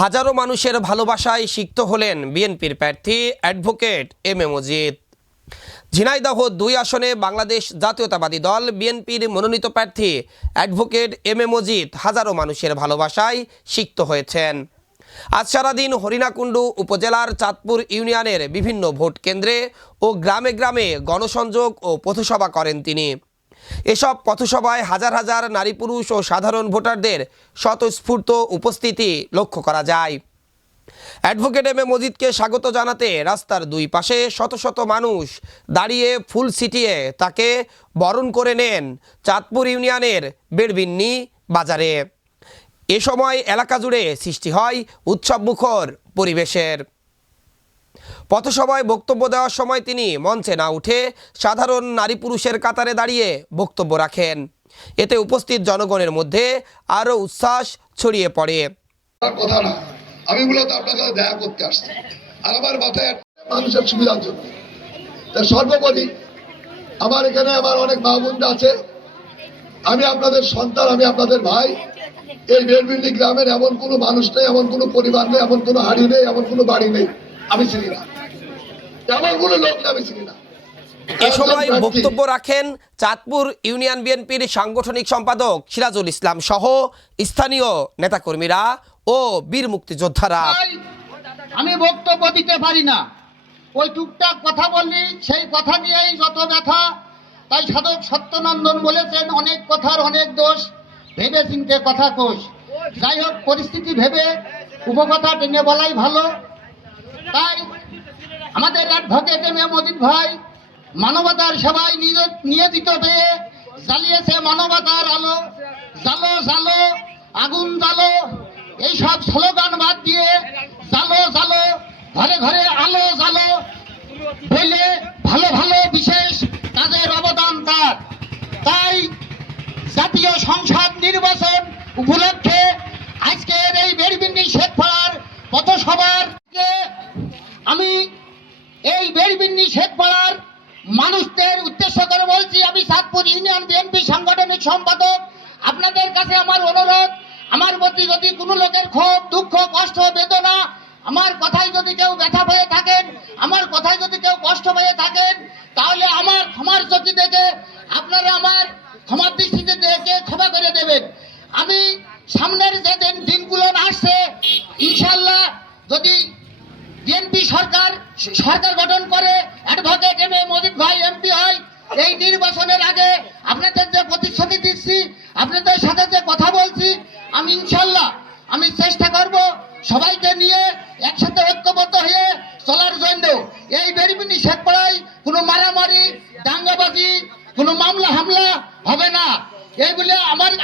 হাজারো মানুষের ভালোবাসায় সিক্ত হলেন বিএনপির প্রার্থী advocate M A Majid. Jhenaidah ২ আসনে বাংলাদেশ জাতীয়তাবাদী দল বিএনপির মনোনীত প্রার্থী অ্যাডভোকেট এম এ মজিদ হাজারো মানুষের ভালোবাসায় সিক্ত হয়েছেন। আজ সারাদিন হরিণাকুণ্ডু উপজেলার চাঁদপুর ইউনিয়নের বিভিন্ন ভোট কেন্দ্রে ও গ্রামে গ্রামে গণসংযোগ ও পথসভা করেন তিনি। এসব পথসভায় হাজার হাজার নারী পুরুষ ও সাধারণ ভোটারদের স্বতঃস্ফূর্ত উপস্থিতি লক্ষ্য করা যায়। অ্যাডভোকেট এম এ মজিদকে স্বাগত জানাতে রাস্তার দুই পাশে শত শত মানুষ দাঁড়িয়ে ফুল ছিটিয়ে তাকে বরণ করে নেন চাঁদপুর ইউনিয়নের বেড়বিন্নি বাজারে। এ সময় এলাকা জুড়ে সৃষ্টি হয় উৎসবমুখর পরিবেশের। পথসভায় বক্তব্য দেওয়ার সময় তিনি মঞ্চে না উঠে সাধারণ নারী পুরুষের কাতারে দাঁড়িয়ে বক্তব্য রাখেন। এতে উপস্থিত জনগণের মধ্যে আরও উচ্ছ্বাস ছড়িয়ে পড়ে। কথা না, আমি মূলত আপনার সাথে দেখা করতে আসছি, আর আমার মাথায় মানুষের সুবিধার জন্য। সর্বোপরি আমার এখানে আমার অনেক মা বোনরা আছে, আমি আপনাদের সন্তান, আমি আপনাদের ভাই। এই বেড়বিন্দি গ্রামের এমন কোনো মানুষ নেই, এমন কোনো পরিবার নেই, এমন কোনো হাড়ি নেই, এমন কোনো বাড়ি নেই আমি চিনি না, এমন কোনো লোক আমি চিনি না। এ সময় বক্তব্য রাখেন চাঁদপুর ইউনিয়ন বিএনপির সাংগঠনিক সম্পাদক সিরাজুল ইসলাম সহ স্থানীয় নেতাকর্মীরা ও বীর মুক্তিযোদ্ধারা। আমি বক্তব্য দিতে পারি না, ওই টুকটাক কথা বললি সেই কথা নিয়েই যত ব্যথা। তাই সাধক সত্যনন্দন বলেছেন, অনেক কথার অনেক দোষ, ভেবে চিনতে কথা কোষ। যাই হোক, পরিস্থিতি ভেবে উপকথা টেনে বলাই ভালো। তাই আমাদের অ্যাডভোকেট এম এ মজিদ ভাই মানবতার সেবায় নিয়োজিত হয়ে জ্বালিয়েছে মানবতার আলো। জালো জালো আগুন জালো, এইসব স্লোগান বাদ দিয়ে জালো জালো ঘরে ঘরে আলো জালো বলে ভালো ভালো বিশেষ কাজের অবদান তার। তাই জাতীয় সংসদ নির্বাচন উপলক্ষে আজকের এই বেড়বিন্দি শেখপাড়ার পথসভার আমি এই বেড়বিন্দি শেখপাড়ার মানুষদের উদ্দেশ্য করে বলছি, আমি চাঁদপুর ইউনিয়ন বিএনপি সাংগঠনিক সম্পাদক। আপনাদের কাছে আমার অনুরোধ, আমার প্রতি যদি কোনো লোকের ক্ষোভ, দুঃখ, কষ্ট, বেদনা, আমার কথায় যদি কেউ ব্যথা পেয়ে থাকেন, আমার কথায় যদি কেউ কষ্ট পেয়ে থাকেন, তাহলে আমার ক্ষমার চোখে দেখে আপনারা আমার ক্ষমার দৃষ্টিতে দেখে ক্ষমা করে দেবেন। আমি সামনের যে দিনগুলো আসছে, ইনশাল্লাহ যদি বিএনপি সরকার গঠন করে অ্যাডভোকেট এম এ মজিদ ভাই এমপি হয়, এই নির্বাচনের আগে আপনাদের যে প্রতিশ্রুতি দিচ্ছি, আপনাদের সাথে যে কথা বলছি, আমি ইনশাল্লাহ আমি চেষ্টা করব সবাইকে নিয়ে একসাথে ঐক্যবদ্ধ হয়ে চলার জন্য। এই বেড়বিন্দি শেখপাড়ায় কোনো মারামারি, দাঙ্গাবাজি, কোনো মামলা হামলা হবে না, এইগুলো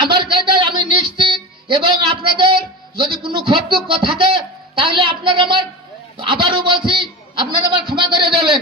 আমার কায়দায় আমি নিশ্চিত। এবং আপনাদের যদি কোনো ক্ষোভ দুঃখ থাকে, তাহলে আপনারা আবারও বলছি, আপনারা আমার ক্ষমা করে দেবেন।